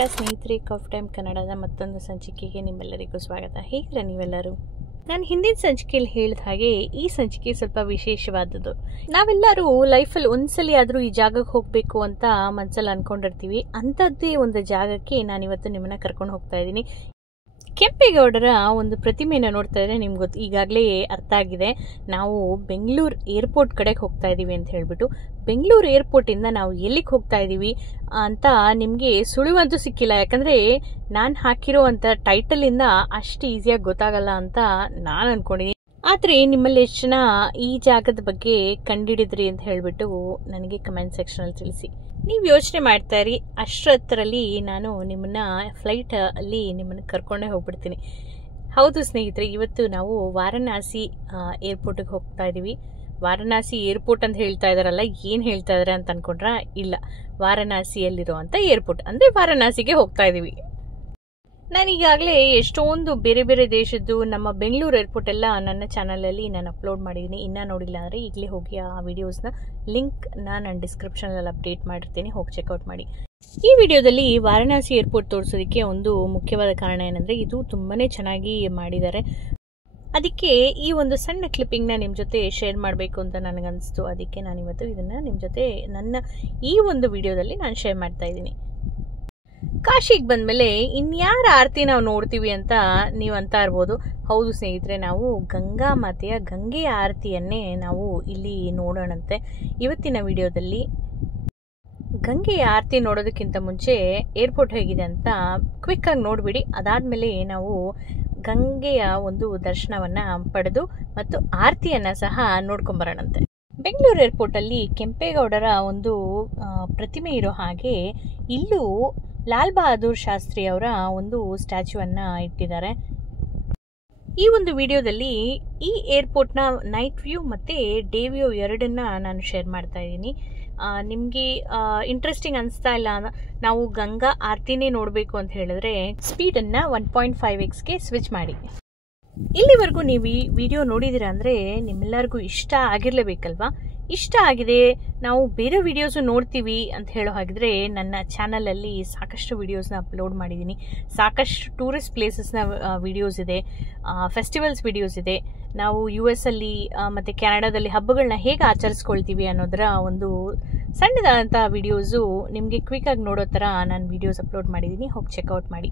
ನಮಸ್ಕಾರ ಸ್ನೇಹಿತರೆ, coffee time ಕನ್ನಡದ ಮತ್ತೊಂದು ಸಂಚಿಕೆಗೆ ನಿಮ್ಮೆಲ್ಲರಿಗೂ ಸ್ವಾಗತ. ಹೇಗಿರ ನೀವೆಲ್ಲರೂ? ನಾನು ಹಿಂದಿನ ಸಂಚಿಕೆಯಲ್ಲಿ ಹೇಳಿದ ಹಾಗೆ ಈ ಸಂಚಿಕೆ ಸ್ವಲ್ಪ ವಿಶೇಷವಾದದ್ದು. ನಾವೆಲ್ಲರೂ ಲೈಫಲ್ಲಿ ಒಂದ್ಸಲಿ ಆದರೂ ಈ ಜಾಗಕ್ಕೆ ಹೋಗಬೇಕು ಅಂತ ಮನಸ್ಸಲ್ಲಿ ಅಂದ್ಕೊಂಡಿರ್ತೀವಿ. ಅಂಥದ್ದೇ ಒಂದು ಜಾಗಕ್ಕೆ ನಾನಿವತ್ತು ನಿಮ್ಮನ್ನ ಕರ್ಕೊಂಡು ಹೋಗ್ತಾ ಇದ್ದೀನಿ. ಕೆಂಪೇಗೌಡರ ಒಂದು ಪ್ರತಿಮೆಯನ್ನು ನೋಡ್ತಾ ಇದ್ರೆ ನಿಮ್ಗೆ ಈಗಾಗಲೇ ಅರ್ಥ ಆಗಿದೆ, ನಾವು ಬೆಂಗಳೂರು ಏರ್ಪೋರ್ಟ್ ಕಡೆಗೆ ಹೋಗ್ತಾ ಇದ್ದೀವಿ ಅಂತ ಹೇಳ್ಬಿಟ್ಟು. ಬೆಂಗಳೂರು ಏರ್ಪೋರ್ಟಿಂದ ನಾವು ಎಲ್ಲಿಗೆ ಹೋಗ್ತಾ ಇದ್ದೀವಿ ಅಂತ ನಿಮಗೆ ಸುಳಿವಂತೂ ಸಿಕ್ಕಿಲ್ಲ. ಯಾಕಂದರೆ ನಾನು ಹಾಕಿರೋ ಅಂಥ ಟೈಟಲಿಂದ ಅಷ್ಟು ಈಸಿಯಾಗಿ ಗೊತ್ತಾಗಲ್ಲ ಅಂತ ನಾನು ಅಂದ್ಕೊಂಡಿದ್ದೀನಿ. ಆದರೆ ನಿಮ್ಮಲ್ಲಿ ಎಷ್ಟು ಜನ ಈ ಜಾಗದ ಬಗ್ಗೆ ಕಂಡುಹಿಡಿದ್ರಿ ಅಂತ ಹೇಳಿಬಿಟ್ಟು ನನಗೆ ಕಮೆಂಟ್ ಸೆಕ್ಷನಲ್ಲಿ ತಿಳಿಸಿ. ನೀವು ಯೋಚನೆ ಮಾಡ್ತಾ ಇರಿ, ಅಷ್ಟರಲ್ಲಿ ನಾನು ನಿಮ್ಮನ್ನ ಫ್ಲೈಟ್ ಅಲ್ಲಿ ನಿಮ್ಮನ್ನು ಕರ್ಕೊಂಡೇ ಹೋಗ್ಬಿಡ್ತೀನಿ. ಹೌದು ಸ್ನೇಹಿತರೆ, ಇವತ್ತು ನಾವು ವಾರಣಾಸಿ ಏರ್ಪೋರ್ಟಿಗೆ ಹೋಗ್ತಾ ಇದ್ದೀವಿ. ವಾರಣಾಸಿ ಏರ್ಪೋರ್ಟ್ ಅಂತ ಹೇಳ್ತಾ ಇದ್ದಾರಲ್ಲ, ಏನು ಹೇಳ್ತಾ ಇದ್ದಾರೆ ಅಂತ ಅನ್ಕೊಂಡ್ರಾ? ಇಲ್ಲ, ವಾರಣಾಸಿಯಲ್ಲಿರುವಂಥ ಏರ್ಪೋರ್ಟ್ ಅಂದರೆ ವಾರಣಾಸಿಗೆ ಹೋಗ್ತಾ ಇದ್ದೀವಿ. ನಾನೀಗಾಗಲೇ ಎಷ್ಟೊಂದು ಬೇರೆ ಬೇರೆ ದೇಶದ್ದು ನಮ್ಮ ಬೆಂಗಳೂರು ಏರ್ಪೋರ್ಟ್ ಎಲ್ಲ ನನ್ನ ಚಾನಲಲ್ಲಿ ನಾನು ಅಪ್ಲೋಡ್ ಮಾಡಿದ್ದೀನಿ. ಇನ್ನೂ ನೋಡಿಲ್ಲ ಅಂದರೆ ಈಗಲೇ ಹೋಗಿ ಆ ವಿಡಿಯೋಸ್ನ ಲಿಂಕ್ ನಾನು ಡಿಸ್ಕ್ರಿಪ್ಷನಲ್ಲಿ ಅಪ್ಡೇಟ್ ಮಾಡಿರ್ತೀನಿ, ಹೋಗಿ ಚೆಕ್ಔಟ್ ಮಾಡಿ. ಈ ವಿಡಿಯೋದಲ್ಲಿ ವಾರಣಾಸಿ ಏರ್ಪೋರ್ಟ್ ತೋರಿಸೋದಕ್ಕೆ ಒಂದು ಮುಖ್ಯವಾದ ಕಾರಣ ಏನಂದರೆ, ಇದು ತುಂಬಾ ಚೆನ್ನಾಗಿ ಮಾಡಿದ್ದಾರೆ. ಅದಕ್ಕೆ ಈ ಒಂದು ಸಣ್ಣ ಕ್ಲಿಪ್ಪಿಂಗ್ನ ನಿಮ್ಮ ಜೊತೆ ಶೇರ್ ಮಾಡಬೇಕು ಅಂತ ನನಗನ್ನಿಸ್ತು. ಅದಕ್ಕೆ ನಾನಿವತ್ತು ಇದನ್ನು ನಿಮ್ಮ ಜೊತೆ ನನ್ನ ಈ ಒಂದು ವಿಡಿಯೋದಲ್ಲಿ ನಾನು ಶೇರ್ ಮಾಡ್ತಾ ಇದ್ದೀನಿ. ಕಾಶಿಗೆ ಬಂದಮೇಲೆ ಇನ್ಯಾರ ಆರತಿ ನಾವು ನೋಡ್ತೀವಿ ಅಂತ ನೀವು ಅಂತ ಇರ್ಬೋದು. ಹೌದು ಸ್ನೇಹಿತರೆ, ನಾವು ಗಂಗಾ ಮಾತೆಯ ಗಂಗೆಯ ಆರತಿಯನ್ನೇ ನಾವು ಇಲ್ಲಿ ನೋಡೋಣಂತೆ. ಇವತ್ತಿನ ವಿಡಿಯೋದಲ್ಲಿ ಗಂಗೆಯ ಆರತಿ ನೋಡೋದಕ್ಕಿಂತ ಮುಂಚೆ ಏರ್ಪೋರ್ಟ್ ಹೇಗಿದೆ ಅಂತ ಕ್ವಿಕ್ಕಾಗಿ ನೋಡಿಬಿಡಿ. ಅದಾದಮೇಲೆ ನಾವು ಗಂಗೆಯ ಒಂದು ದರ್ಶನವನ್ನು ಪಡೆದು ಮತ್ತು ಆರತಿಯನ್ನು ಸಹ ನೋಡ್ಕೊಂಬರೋಣಂತೆ. ಬೆಂಗಳೂರು ಏರ್ಪೋರ್ಟಲ್ಲಿ ಕೆಂಪೇಗೌಡರ ಒಂದು ಪ್ರತಿಮೆ ಇರೋ ಹಾಗೆ ಇಲ್ಲೂ ಲಾಲ್ ಬಹದ್ದೂರ್ ಶಾಸ್ತ್ರಿ ಅವರ ಒಂದು ಸ್ಟ್ಯಾಚ್ಯೂವನ್ನು ಇಟ್ಟಿದ್ದಾರೆ. ಈ ಒಂದು ವಿಡಿಯೋದಲ್ಲಿ ಈ ಏರ್ಪೋರ್ಟ್ನ ನೈಟ್ ವ್ಯೂ ಮತ್ತು ಡೇ ವ್ಯೂ ಎರಡನ್ನ ನಾನು ಶೇರ್ ಮಾಡ್ತಾ ಇದ್ದೀನಿ. ನಿಮಗೆ ಇಂಟ್ರೆಸ್ಟಿಂಗ್ ಅನಿಸ್ತಾ ಇಲ್ಲ, ನಾವು ಗಂಗಾ ಆರತಿನೇ ನೋಡಬೇಕು ಅಂತ ಹೇಳಿದ್ರೆ ಸ್ಪೀಡನ್ನು 1.5x ಸ್ವಿಚ್ ಮಾಡಿ. ಇಲ್ಲಿವರೆಗೂ ನೀವು ಈ ವಿಡಿಯೋ ನೋಡಿದ್ದೀರಾ ಅಂದರೆ ನಿಮ್ಮೆಲ್ಲರಿಗೂ ಇಷ್ಟ ಆಗಿರಲೇಬೇಕಲ್ವಾ? ಇಷ್ಟ ಆಗಿದೆ, ನಾವು ಬೇರೆ ವಿಡಿಯೋಸು ನೋಡ್ತೀವಿ ಅಂತ ಹೇಳೋ ಹಾಗಿದ್ರೆ ನನ್ನ ಚಾನಲಲ್ಲಿ ಸಾಕಷ್ಟು ವಿಡಿಯೋಸ್ನ ಅಪ್ಲೋಡ್ ಮಾಡಿದ್ದೀನಿ. ಸಾಕಷ್ಟು ಟೂರಿಸ್ಟ್ ಪ್ಲೇಸಸ್ನ ವಿಡಿಯೋಸ್ ಇದೆ, ಫೆಸ್ಟಿವಲ್ಸ್ ವಿಡಿಯೋಸ್ ಇದೆ. ನಾವು US ಅಲ್ಲಿ ಮತ್ತು ಕೆನಡಾದಲ್ಲಿ ಹಬ್ಬಗಳನ್ನ ಹೇಗೆ ಆಚರಿಸ್ಕೊಳ್ತೀವಿ ಅನ್ನೋದರ ಒಂದು ಸಣ್ಣದಾದಂಥ ವಿಡಿಯೋಸು ನಿಮಗೆ ಕ್ವಿಕ್ಕಾಗಿ ನೋಡೋ ಥರ ನಾನು ವಿಡಿಯೋಸ್ ಅಪ್ಲೋಡ್ ಮಾಡಿದ್ದೀನಿ, ಹೋಗಿ ಚೆಕ್ಔಟ್ ಮಾಡಿ.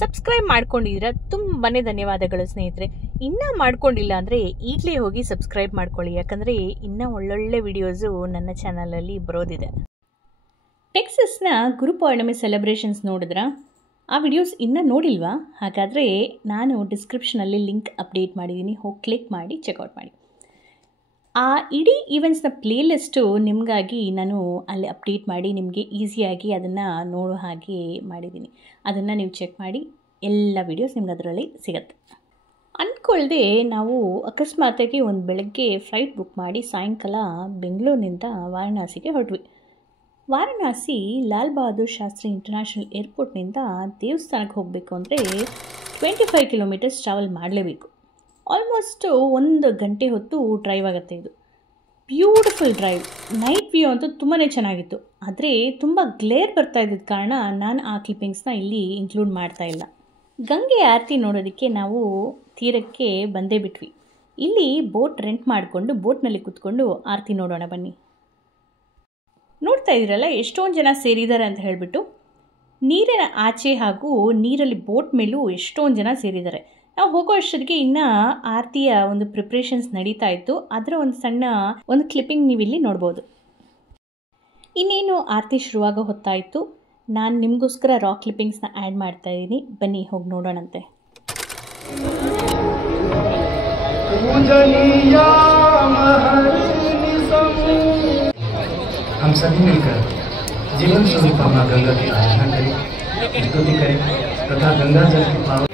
ಸಬ್ಸ್ಕ್ರೈಬ್ ಮಾಡ್ಕೊಂಡಿದ್ದೀರಾ, ತುಂಬಾ ಧನ್ಯವಾದಗಳು ಸ್ನೇಹಿತರೆ. ಇನ್ನೂ ಮಾಡ್ಕೊಂಡಿಲ್ಲ ಅಂದರೆ ಈಗಲೇ ಹೋಗಿ ಸಬ್ಸ್ಕ್ರೈಬ್ ಮಾಡ್ಕೊಳ್ಳಿ, ಯಾಕಂದರೆ ಇನ್ನೂ ಒಳ್ಳೊಳ್ಳೆ ವಿಡಿಯೋಸು ನನ್ನ ಚಾನಲಲ್ಲಿ ಬರೋದಿದೆ. ಟೆಕ್ಸಸ್ನ ಗುರುಪೌರ್ಣಿಮೆ ಸೆಲೆಬ್ರೇಷನ್ಸ್ ನೋಡಿದ್ರಾ? ಆ ವಿಡಿಯೋಸ್ ಇನ್ನೂ ನೋಡಿಲ್ವಾ? ಹಾಗಾದರೆ ನಾನು ಡಿಸ್ಕ್ರಿಪ್ಷನಲ್ಲಿ ಲಿಂಕ್ ಅಪ್ಡೇಟ್ ಮಾಡಿದ್ದೀನಿ, ಹೋಗಿ ಕ್ಲಿಕ್ ಮಾಡಿ ಚೆಕ್ಔಟ್ ಮಾಡಿ. ಆ ಇಡೀ ಈವೆಂಟ್ಸ್ನ ಪ್ಲೇಲಿಸ್ಟು ನಿಮಗಾಗಿ ನಾನು ಅಲ್ಲಿ ಅಪ್ಡೇಟ್ ಮಾಡಿ ನಿಮಗೆ ಈಸಿಯಾಗಿ ಅದನ್ನು ನೋಡೋ ಹಾಗೆ ಮಾಡಿದ್ದೀನಿ. ಅದನ್ನು ನೀವು ಚೆಕ್ ಮಾಡಿ, ಎಲ್ಲ ವೀಡಿಯೋಸ್ ನಿಮ್ಗೆ ಅದರಲ್ಲಿ ಸಿಗುತ್ತೆ. ಅಂದ್ಕೊಳ್ದೆ ನಾವು ಅಕಸ್ಮಾತಾಗಿ ಒಂದು ಬೆಳಗ್ಗೆ ಫ್ಲೈಟ್ ಬುಕ್ ಮಾಡಿ ಸಾಯಂಕಾಲ ಬೆಂಗಳೂರಿನಿಂದ ವಾರಣಾಸಿಗೆ ಹೊರಟ್ವಿ. ವಾರಣಾಸಿ ಲಾಲ್ ಬಹದ್ದೂರ್ ಶಾಸ್ತ್ರಿ ಇಂಟರ್ನ್ಯಾಷನಲ್ ಏರ್ಪೋರ್ಟ್ನಿಂದ ದೇವಸ್ಥಾನಕ್ಕೆ ಹೋಗಬೇಕು ಅಂದರೆ 25 ಕಿಲೋಮೀಟರ್ಸ್ ಟ್ರಾವೆಲ್ ಮಾಡಲೇಬೇಕು. ಆಲ್ಮೋಸ್ಟು 1 ಗಂಟೆ ಹೊತ್ತು ಡ್ರೈವ್ ಆಗುತ್ತೆ. ಇದು ಬ್ಯೂಟಿಫುಲ್ ಡ್ರೈವ್. ನೈಟ್ ವ್ಯೂ ಅಂತೂ ತುಂಬಾ ಚೆನ್ನಾಗಿತ್ತು. ಆದರೆ ತುಂಬ ಗ್ಲೇರ್ ಬರ್ತಾ ಇದ್ದಿದ್ದ ಕಾರಣ ನಾನು ಆ ಕ್ಲಿಪ್ಪಿಂಗ್ಸ್ನ ಇಲ್ಲಿ ಇನ್ಕ್ಲೂಡ್ ಮಾಡ್ತಾ ಇಲ್ಲ. ಗಂಗೆ ಆರತಿ ನೋಡೋದಕ್ಕೆ ನಾವು ತೀರಕ್ಕೆ ಬಂದೇ ಬಿಟ್ವಿ. ಇಲ್ಲಿ ಬೋಟ್ ರೆಂಟ್ ಮಾಡಿಕೊಂಡು ಬೋಟ್ನಲ್ಲಿ ಕೂತ್ಕೊಂಡು ಆರತಿ ನೋಡೋಣ ಬನ್ನಿ. ನೋಡ್ತಾ ಇದ್ದೀರಲ್ಲ ಎಷ್ಟೊಂದು ಜನ ಸೇರಿದ್ದಾರೆ ಅಂತ ಹೇಳಿಬಿಟ್ಟು. ನೀರಿನ ಆಚೆ ಹಾಗೂ ನೀರಲ್ಲಿ ಬೋಟ್ ಮೇಲೂ ಎಷ್ಟೊಂದು ಜನ ಸೇರಿದ್ದಾರೆ. ನಾವು ಹೋಗೋ ಅಷ್ಟೊತ್ತಿಗೆ ಇನ್ನೂ ಆರತಿಯ ಒಂದು ಪ್ರಿಪ್ರೇಷನ್ಸ್ ನಡೀತಾ ಇತ್ತು. ಅದರ ಒಂದು ಸಣ್ಣ ಒಂದು ಕ್ಲಿಪ್ಪಿಂಗ್ ನೀವಿಲ್ಲಿ ನೋಡ್ಬೋದು. ಇನ್ನೇನು ಆರತಿ ಶುರುವಾಗ ಹೊತ್ತಾಯಿತು. ನಾನು ನಿಮಗೋಸ್ಕರ ರಾ ಕ್ಲಿಪ್ಪಿಂಗ್ಸ್ನ ಆ್ಯಡ್ ಮಾಡ್ತಾ ಇದ್ದೀನಿ, ಬನ್ನಿ ಹೋಗಿ ನೋಡೋಣಂತೆ. हम सभी मिलकर जीवन स्वरूप मां गंगा की आराधना करें, स्तुति करें तथा गंगा जल के पावन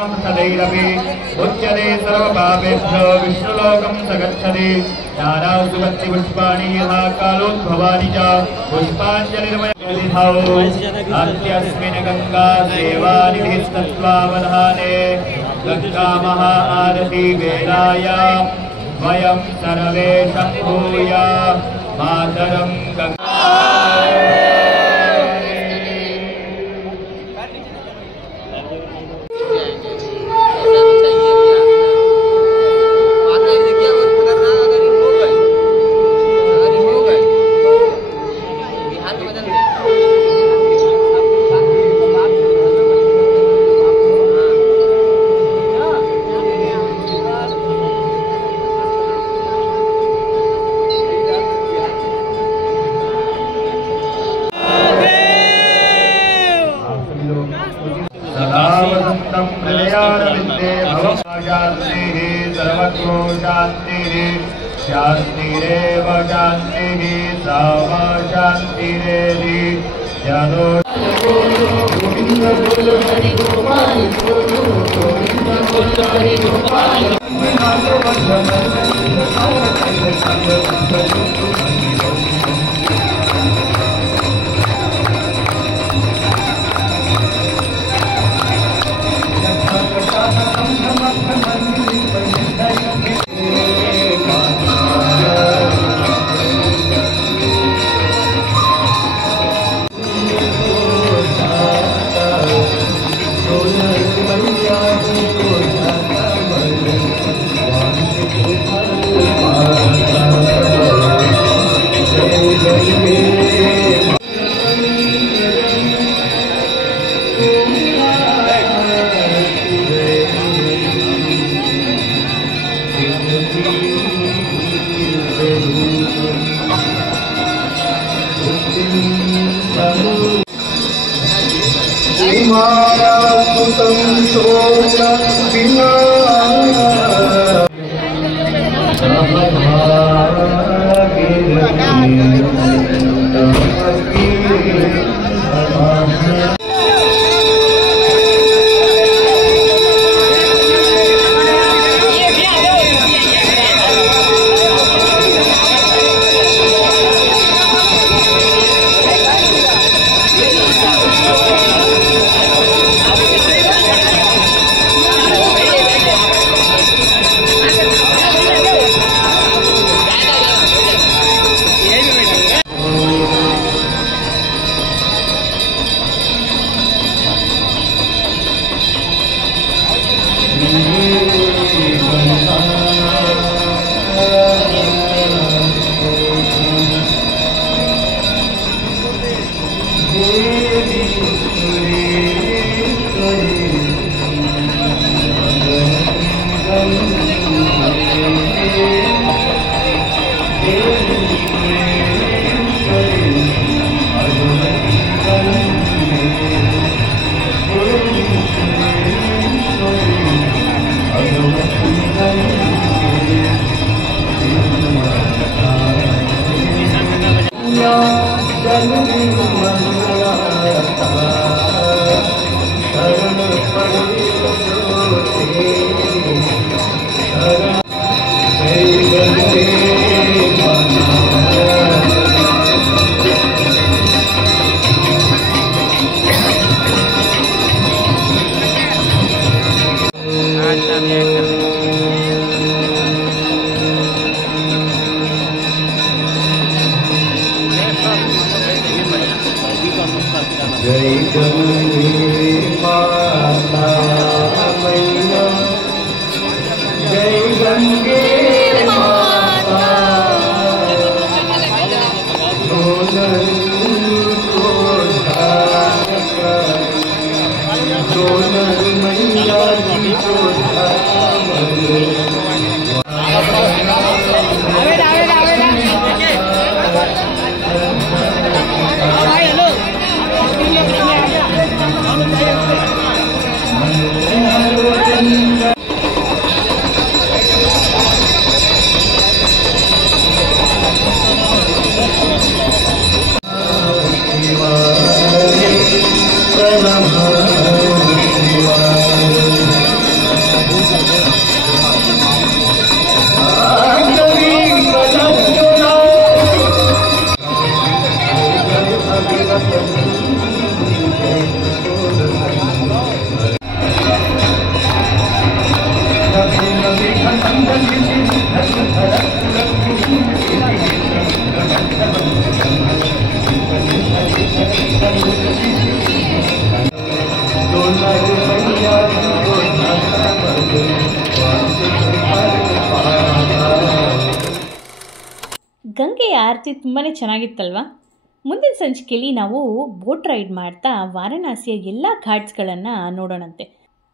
सदैरपि उच्यते सर्वपापेभ्यो विष्णुलोकं स गच्छति। नानासुगन्धि पुष्पाणि यथा कालोद्भवानि च पुष्पाञ्जलिर्मयौ अत्यस्मिन् गङ्गा सेवानिधिस्तत्त्वावधाने गङ्गामहा आरती वेलाय वयं सर्वे शम्भूय मातरं गङ्गा। सर्वतो शान्तिः शान्तिरेव शान्तिः सर्व शान्तिरेधि जनो जय गंगे माता मैया, जय गंगे माता, सोनर को धार कर, सोनर मैया जी को शिवाय ಆರತಿ ತುಂಬಾ ಚೆನ್ನಾಗಿತ್ತಲ್ವ. ಮುಂದಿನ ಸಂಚಿಕೆಯಲ್ಲಿ ನಾವು ಬೋಟ್ ರೈಡ್ ಮಾಡ್ತಾ ವಾರಣಾಸಿಯ ಎಲ್ಲ ಘಾಟ್ಸ್ಗಳನ್ನು ನೋಡೋಣಂತೆ.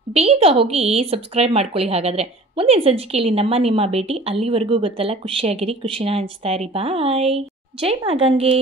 ಬೇಗ ಹೋಗಿ ಸಬ್ಸ್ಕ್ರೈಬ್ ಮಾಡ್ಕೊಳ್ಳಿ. ಹಾಗಾದರೆ ಮುಂದಿನ ಸಂಚಿಕೆಯಲ್ಲಿ ನಿಮ್ಮ ಭೇಟಿ. ಅಲ್ಲಿವರೆಗೂ ಗೊತ್ತಲ್ಲ, ಖುಷಿಯಾಗಿರಿ, ಖುಷಿನ ಹಂಚ್ತಾ ಇರಿ. ಬಾಯ್. ಜೈ ಮಾ ಗಂಗೆ.